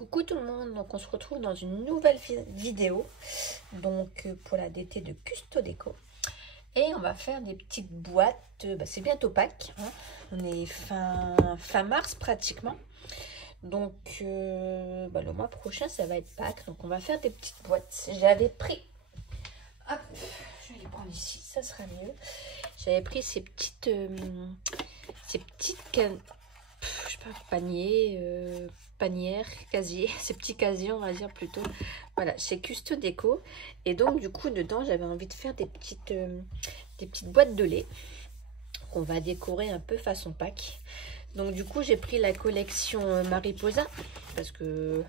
Coucou tout le monde, donc on se retrouve dans une nouvelle vidéo donc pour la DT de Custo Déco et on va faire des petites boîtes. C'est bientôt Pâques, hein. On est fin mars pratiquement, donc le mois prochain ça va être Pâques, donc on va faire des petites boîtes. J'avais pris, hop, je vais les prendre ici, ça sera mieux. J'avais pris ces petites je sais pas, panières, casiers, ces petits casiers on va dire plutôt. Voilà, chez Custo Déco. Et donc du coup dedans j'avais envie de faire des petites boîtes de lait qu'on va décorer un peu façon Pâques. Donc du coup j'ai pris la collection Mariposa parce que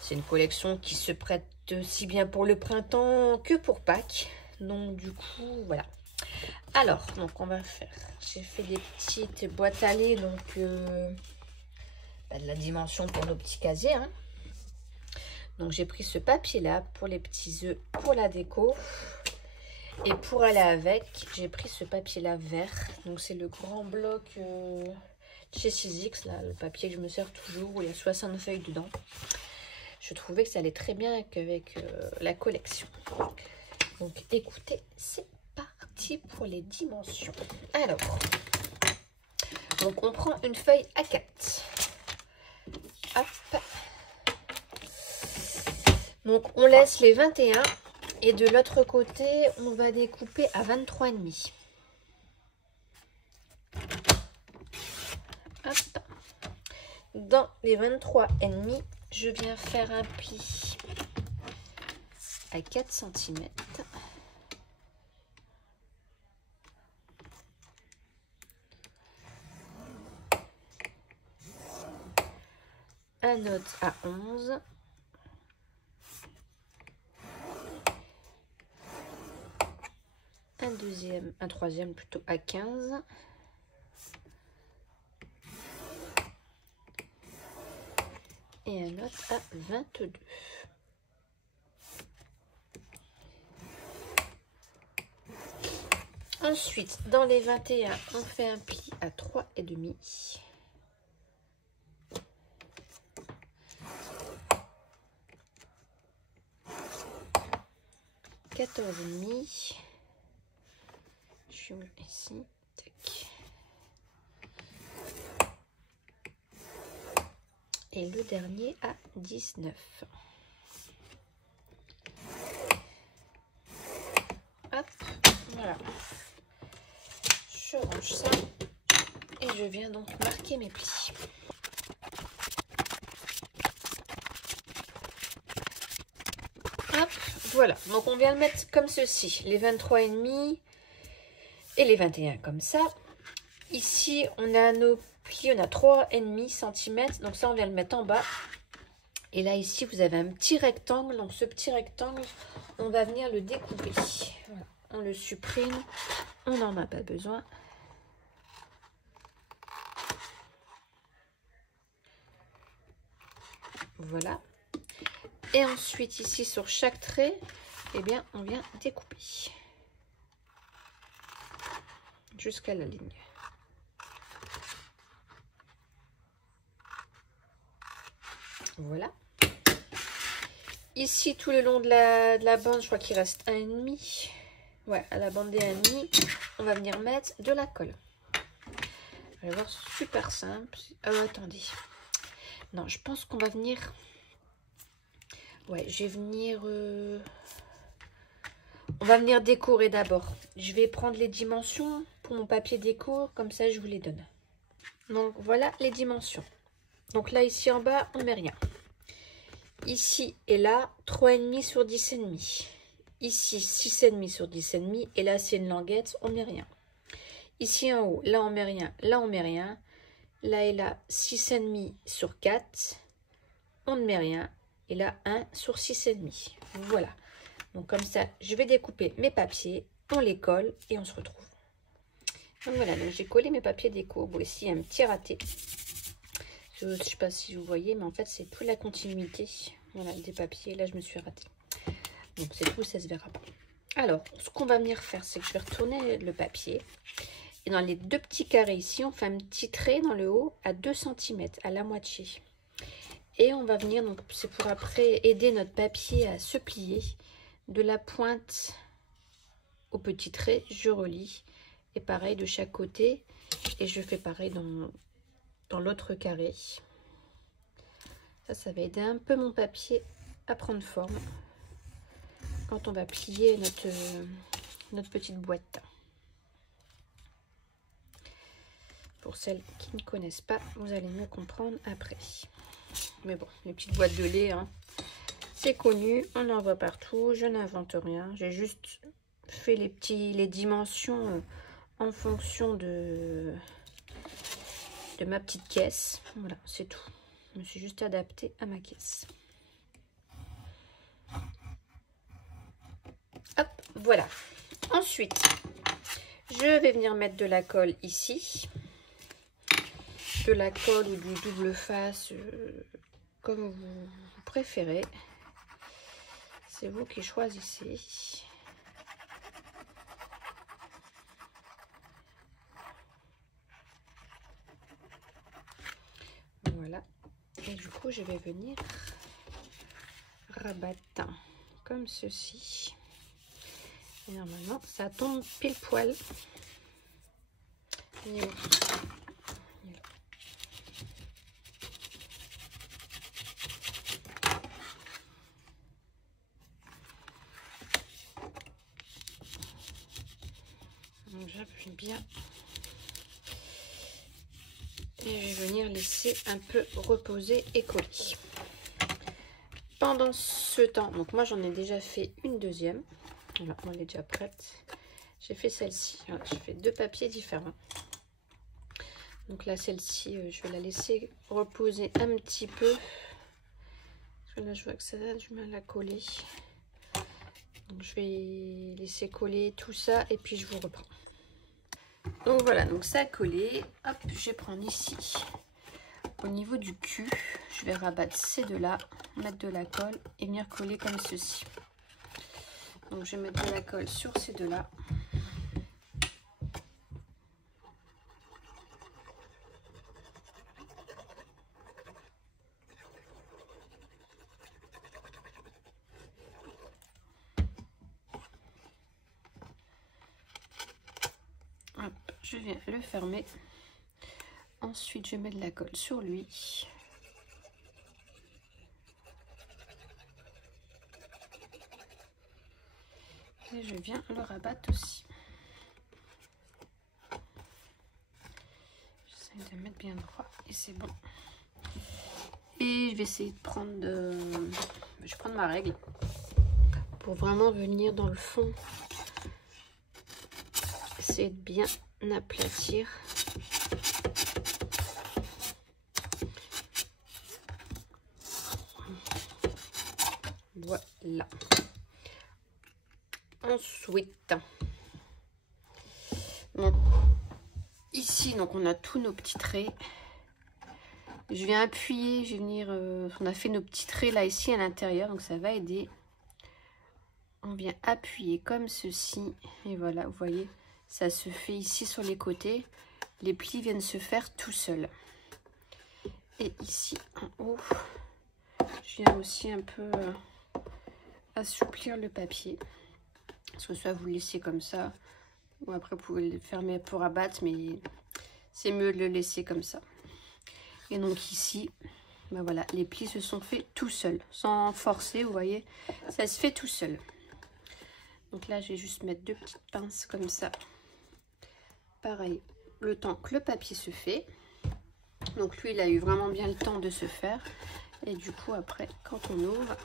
c'est une collection qui se prête aussi bien pour le printemps que pour Pâques. Donc du coup voilà. Alors, donc on va faire, j'ai fait des petites boîtes à lait, donc de la dimension pour nos petits casiers, hein. Donc j'ai pris ce papier là pour les petits œufs, pour la déco. Et pour aller avec, j'ai pris ce papier là vert. Donc c'est le grand bloc chez 6X, là, le papier que je me sers toujours, où il y a 60 feuilles dedans. Je trouvais que ça allait très bien avec la collection. Donc écoutez, c'est pour les dimensions. Alors, donc on prend une feuille A4. Hop. Donc on laisse les 21 et de l'autre côté on va découper à 23,5. Hop. Dans les 23,5, je viens faire un pli à 4 cm. Un autre à 11, un troisième plutôt à 15, et un autre à 22. Ensuite, dans les 21, on fait un pli à 3,5. 14,5. Je suis ici. Tac. Et le dernier à 19. Hop, voilà. Je range ça et je viens donc marquer mes plis. Hop, voilà, donc on vient le mettre comme ceci, les 23,5 et les 21 comme ça. Ici, on a nos plis, on a 3,5 cm, donc ça on vient le mettre en bas. Et là ici, vous avez un petit rectangle, donc ce petit rectangle, on va venir le découper. Voilà. On le supprime, on n'en a pas besoin. Voilà. Et ensuite, ici, sur chaque trait, eh bien, on vient découper jusqu'à la ligne. Voilà. Ici, tout le long de la bande, je crois qu'il reste 1,5. Ouais, à la bande des 1,5, on va venir mettre de la colle. Vous allez voir, super simple. Attendez. Non, je pense qu'on va venir... Ouais, je vais venir... On va venir décorer d'abord. Je vais prendre les dimensions pour mon papier déco, comme ça je vous les donne. Donc voilà les dimensions. Donc là, ici en bas, on met rien. Ici et là, 3,5 sur 10,5. Ici, 6,5 sur 10,5. Et là, c'est une languette, on met rien. Ici en haut, là on met rien, là on met rien. Là et là, 6,5 sur 4. On ne met rien. Et là, 1 sur 6,5. Voilà. Donc comme ça, je vais découper mes papiers, on les colle et on se retrouve. Donc voilà, donc j'ai collé mes papiers déco. Bon, ici, il y a un petit raté. Je ne sais pas si vous voyez, mais en fait, c'est plus la continuité. Voilà, des papiers. Là, je me suis ratée. Donc c'est tout, ça se verra pas. Alors, ce qu'on va venir faire, c'est que je vais retourner le papier. Et dans les deux petits carrés ici, on fait un petit trait dans le haut à 2 cm, à la moitié. Et on va venir, donc c'est pour après aider notre papier à se plier. De la pointe au petit trait, je relie. Et pareil de chaque côté. Et je fais pareil dans l'autre carré. Ça va aider un peu mon papier à prendre forme quand on va plier notre petite boîte. Pour celles qui ne connaissent pas, vous allez mieux comprendre après. Mais bon, les petites boîtes de lait, hein, c'est connu, on en voit partout. Je n'invente rien. J'ai juste fait les dimensions en fonction de ma petite caisse. Voilà, c'est tout. Je me suis juste adaptée à ma caisse. Hop, voilà. Ensuite, je vais venir mettre de la colle ici. De la colle ou du double face, comme vous préférez. C'est vous qui choisissez. Voilà. Et du coup, je vais venir rabattre comme ceci. Et normalement, ça tombe pile poil. Donc j'appuie bien. Et je vais venir laisser un peu reposer et coller. Pendant ce temps, donc moi j'en ai déjà fait une deuxième. Voilà, elle est déjà prête. J'ai fait celle-ci. Voilà, j'ai fait 2 papiers différents. Donc là, celle-ci, je vais la laisser reposer un petit peu. Parce que là, je vois que ça a du mal à coller. Donc je vais laisser coller tout ça et puis je vous reprends. Donc voilà, donc ça a collé. Hop, je vais prendre ici. Au niveau du cul, je vais rabattre ces deux-là, mettre de la colle et venir coller comme ceci. Donc je vais mettre de la colle sur ces deux-là. Hop, je viens le fermer. Ensuite, je mets de la colle sur lui. Et je viens le rabattre aussi. J'essaie de mettre bien droit et c'est bon. Et je vais essayer de prendre je vais prendre ma règle pour vraiment venir dans le fond. Essayer de bien aplatir. Voilà. Ensuite, donc, ici, donc on a tous nos petits traits. Je viens appuyer, je vais venir, on a fait nos petits traits là ici à l'intérieur, donc ça va aider. On vient appuyer comme ceci et voilà, vous voyez, ça se fait ici sur les côtés. Les plis viennent se faire tout seuls. Et ici en haut, je viens aussi un peu assouplir le papier. Parce que soit vous le laissez comme ça, ou après vous pouvez le fermer pour abattre, mais c'est mieux de le laisser comme ça. Et donc ici, ben voilà, les plis se sont faits tout seuls, sans forcer, vous voyez, ça se fait tout seul. Donc là, je vais juste mettre 2 petites pinces comme ça. Pareil, le temps que le papier se fait. Donc lui, il a eu vraiment bien le temps de se faire. Et du coup, après, quand on ouvre,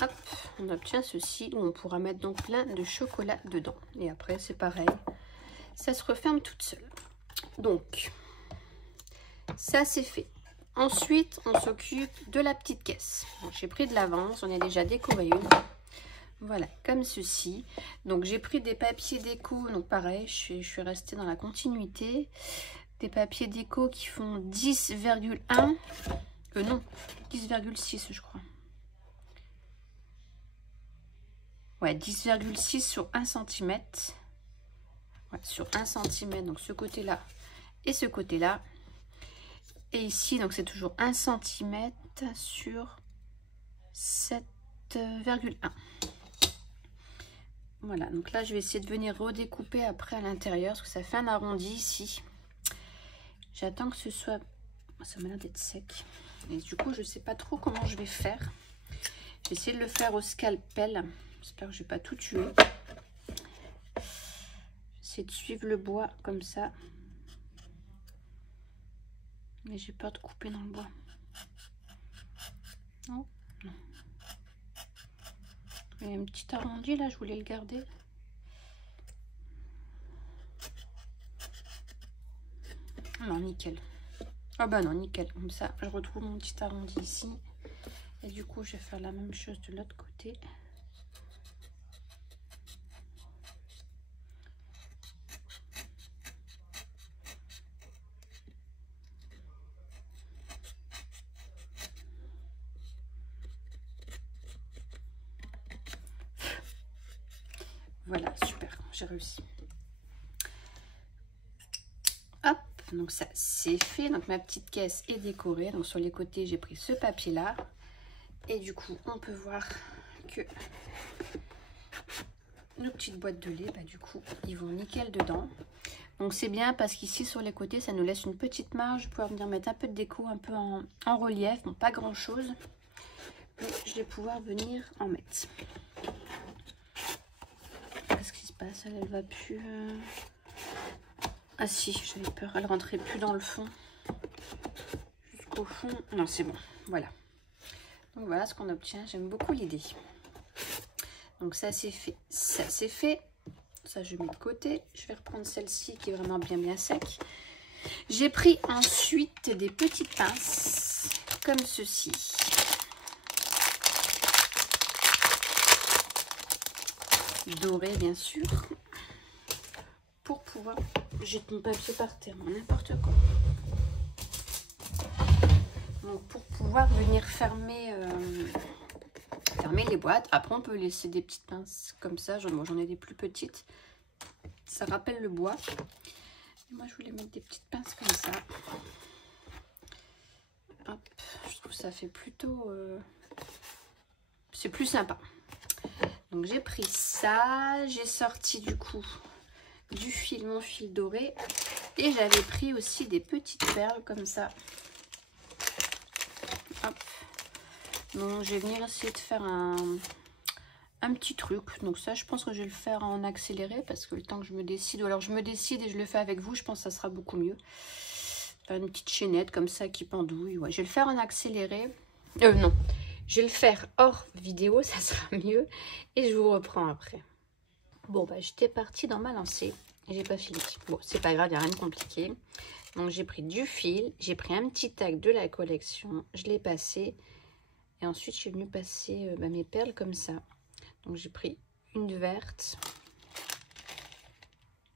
hop, on obtient ceci où on pourra mettre donc plein de chocolat dedans. Et après, c'est pareil, ça se referme toute seule. Donc, ça c'est fait. Ensuite, on s'occupe de la petite caisse. J'ai pris de l'avance, on a déjà décoré une. Voilà, comme ceci. Donc, j'ai pris des papiers déco. Donc, pareil, je suis restée dans la continuité. Des papiers déco qui font 10,1. Non, 10,6 je crois. Ouais, 10,6 sur 1 cm. Ouais, sur 1 cm, donc ce côté-là et ce côté-là. Et ici, donc c'est toujours 1 cm sur 7,1. Voilà, donc là je vais essayer de venir redécouper après à l'intérieur parce que ça fait un arrondi ici. J'attends que ce soit... Ça m'a l'air d'être sec. Et du coup, je sais pas trop comment je vais faire. Je vais essayer de le faire au scalpel. J'espère que je vais pas tout tuer. J'essaie de suivre le bois comme ça. Mais j'ai peur de couper dans le bois. Non, non. Il y a un petit arrondi là, je voulais le garder. Non, nickel. Ah bah non, nickel. Comme ça, je retrouve mon petit arrondi ici. Et du coup, je vais faire la même chose de l'autre côté. Voilà, super, j'ai réussi. Hop, donc ça c'est fait. Donc ma petite caisse est décorée. Donc sur les côtés, j'ai pris ce papier là. Et du coup, on peut voir que nos petites boîtes de lait, bah, du coup, ils vont nickel dedans. Donc c'est bien parce qu'ici sur les côtés, ça nous laisse une petite marge. Je vais pouvoir venir mettre un peu de déco, un peu en relief. Bon, pas grand chose. Mais je vais pouvoir venir en mettre. Qu'est-ce qui se passe? Elle va plus... Ah si, j'avais peur. Elle rentrait plus dans le fond. Jusqu'au fond. Non, c'est bon. Voilà. Donc voilà ce qu'on obtient. J'aime beaucoup l'idée. Donc ça c'est fait. Ça c'est fait. Ça je mets de côté. Je vais reprendre celle-ci qui est vraiment bien sec. J'ai pris ensuite des petites pinces comme ceci. Dorées bien sûr. Pour pouvoir... Jette mon papier par terre, n'importe quoi. Donc pour pouvoir venir fermer les boîtes. Après on peut laisser des petites pinces comme ça. Moi j'en ai des plus petites. Ça rappelle le bois. Moi je voulais mettre des petites pinces comme ça. Hop, je trouve que ça fait plutôt... c'est plus sympa. Donc j'ai pris ça. J'ai sorti du coup du fil, mon fil doré. Et j'avais pris aussi des petites perles comme ça. Hop. Donc je vais venir essayer de faire un petit truc. Donc ça je pense que je vais le faire en accéléré parce que le temps que je me décide, ou alors je me décide et je le fais avec vous, je pense que ça sera beaucoup mieux. Faire une petite chaînette comme ça qui pendouille. Ouais, je vais le faire en accéléré. Non, je vais le faire hors vidéo, ça sera mieux. Et je vous reprends après. Bon bah j'étais partie dans ma lancée. J'ai pas fini. Bon c'est pas grave, il n'y a rien de compliqué. Donc j'ai pris du fil, j'ai pris un petit tag de la collection, je l'ai passé. Et ensuite je suis venue passer mes perles comme ça. Donc j'ai pris une verte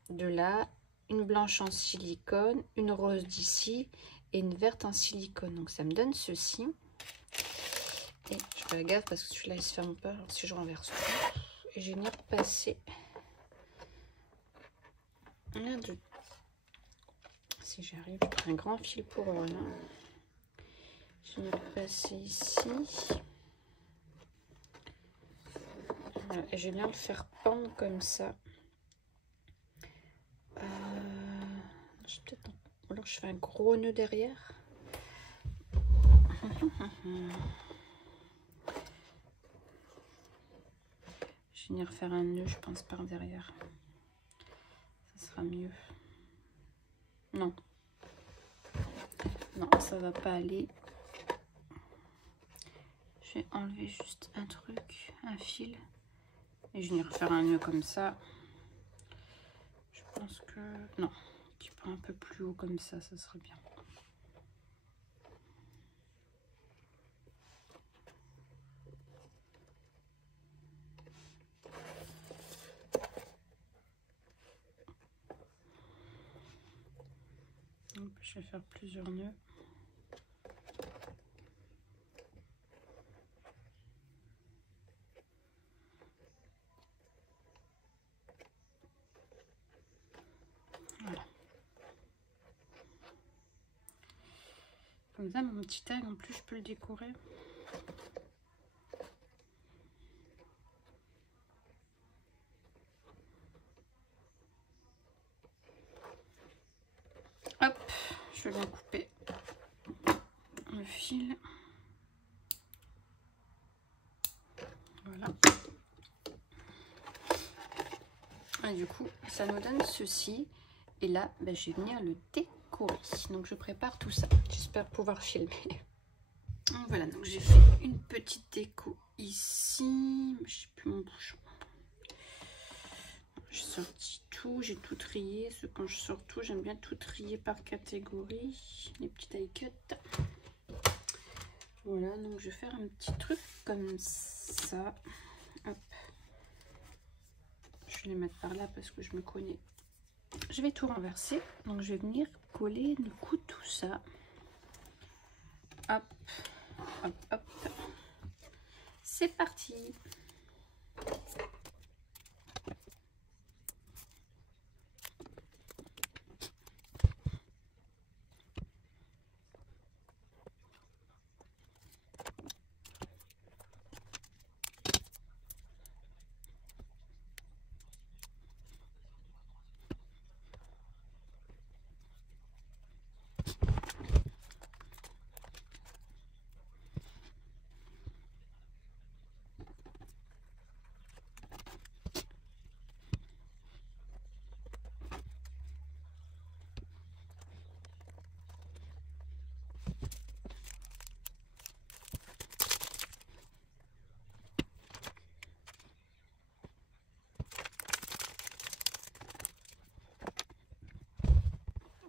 de là, une blanche en silicone, une rose d'ici et une verte en silicone. Donc ça me donne ceci. Et je fais gaffe parce que celui-là il se ferme pas si je renverse tout. Et je vais venir passer un, deux. Si j'arrive, je prends un grand fil pour rien. Je vais venir passer ici. Voilà, et je vais bien le faire pendre comme ça. Alors je fais un gros nœud derrière. Je vais venir faire un nœud, je pense, par derrière. Ça sera mieux. Non. Non, ça va pas aller. Je vais enlever juste un truc, un fil. Et je vais venir faire un nœud comme ça. Je pense que... Non, un petit peu un peu plus haut comme ça serait bien. Je vais faire plusieurs nœuds. Voilà. Comme ça, mon petit tag, en plus, je peux le décorer. Hop, je vais bien couper le fil. Voilà. Et du coup, ça nous donne ceci. Et là, ben, je vais venir le décorer. Donc, je prépare tout ça. J'espère pouvoir filmer. Voilà, donc j'ai fait une petite déco ici. Je sais plus mon bouchon. J'ai sorti tout, j'ai tout trié. Parce que quand je sors tout, j'aime bien tout trier par catégorie. Les petits die cuts. Voilà, donc je vais faire un petit truc comme ça. Hop. Je vais les mettre par là parce que je me connais. Je vais tout renverser. Donc je vais venir coller du coup tout ça. Hop, hop, hop. C'est parti.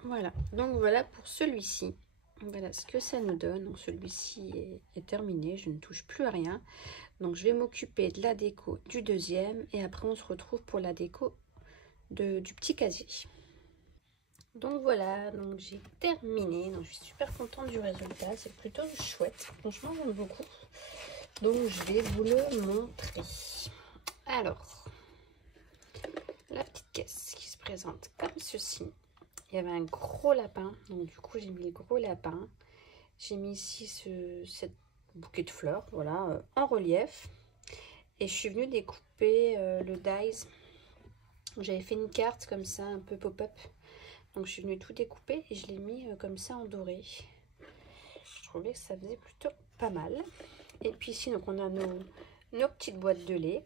Voilà, donc voilà pour celui-ci. Voilà ce que ça nous donne. Donc celui-ci est terminé, je ne touche plus à rien. Donc je vais m'occuper de la déco du deuxième et après on se retrouve pour la déco du petit casier. Donc voilà, donc j'ai terminé. Donc je suis super contente du résultat, c'est plutôt chouette. Franchement, j'aime beaucoup. Donc je vais vous le montrer. Alors, la petite caisse qui se présente comme ceci. Il y avait un gros lapin, donc du coup j'ai mis le gros lapin. J'ai mis ici cette bouquet de fleurs, voilà, en relief. Et je suis venue découper le dies. J'avais fait une carte comme ça, un peu pop-up. Donc je suis venue tout découper et je l'ai mis comme ça en doré. Je trouvais que ça faisait plutôt pas mal. Et puis ici, donc on a nos petites boîtes de lait.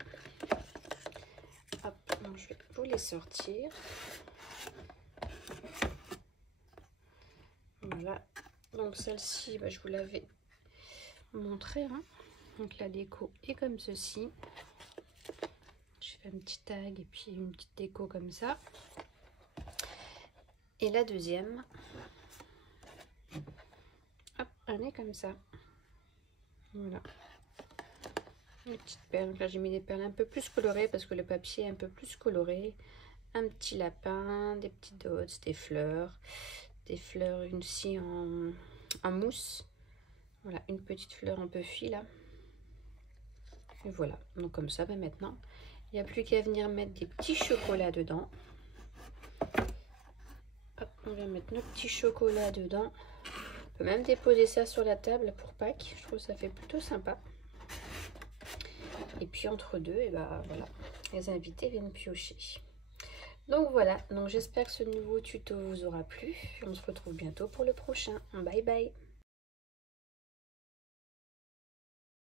Hop, donc je vais vous les sortir. Voilà, donc celle-ci, bah, je vous l'avais montré. Hein. Donc la déco est comme ceci. J'ai fait un petit tag et puis une petite déco comme ça. Et la deuxième, hop, elle est comme ça. Voilà. Les petites perles. Donc là, j'ai mis des perles un peu plus colorées parce que le papier est un peu plus coloré. Un petit lapin, des petits dots, des fleurs une aussi en mousse. Voilà, une petite fleur un peu fille là. Et voilà, donc comme ça, ben maintenant, il n'y a plus qu'à venir mettre des petits chocolats dedans. Hop, on va mettre nos petits chocolats dedans. On peut même déposer ça sur la table pour Pâques. Je trouve que ça fait plutôt sympa. Et puis entre deux, et ben voilà, les invités viennent piocher. Donc voilà, donc j'espère que ce nouveau tuto vous aura plu. On se retrouve bientôt pour le prochain. Bye bye.